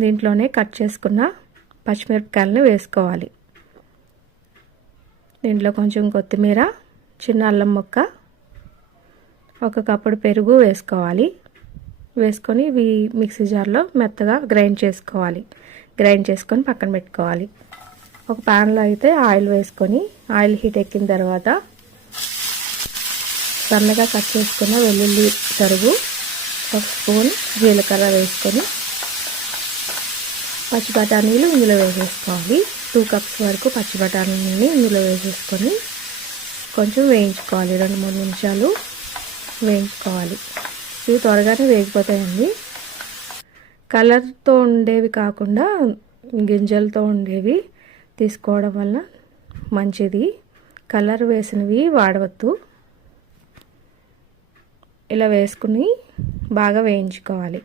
దీంట్లోనే కట్ చేసుకున్న పచ్చిమిరపకాయలను వేసుకోవాలి. దీంట్లో కొంచెం కొత్తిమీర, చిన్న అల్లం ముక్క, ఒక కప్పుడు పెరుగు వేసుకోవాలి. వేసుకొని ఇవి మిక్సీ జార్లో మెత్తగా గ్రైండ్ చేసుకోవాలి. గ్రైండ్ చేసుకొని పక్కన పెట్టుకోవాలి. ఒక ప్యాన్లో అయితే ఆయిల్ వేసుకొని ఆయిల్ హీట్ ఎక్కిన తర్వాత సన్నగా కట్ చేసుకున్న వెల్లుల్లి తరుగు, ఒక స్పూన్ జీలకర్ర వేసుకొని పచ్చి బఠానీలు ఇందులో వేసేసుకోవాలి. 2 కప్స్ వరకు పచ్చి బఠానీని ఇందులో వేసేసుకొని కొంచెం వేయించుకోవాలి. 2-3 నిమిషాలు వేయించుకోవాలి. ఇవి త్వరగానే వేగిపోతాయండి. కలర్తో ఉండేవి కాకుండా గింజలతో ఉండేవి తీసుకోవడం వల్ల మంచిది. కలర్ వేసినవి వాడవద్దు. ఇలా వేసుకుని బాగా వేయించుకోవాలి.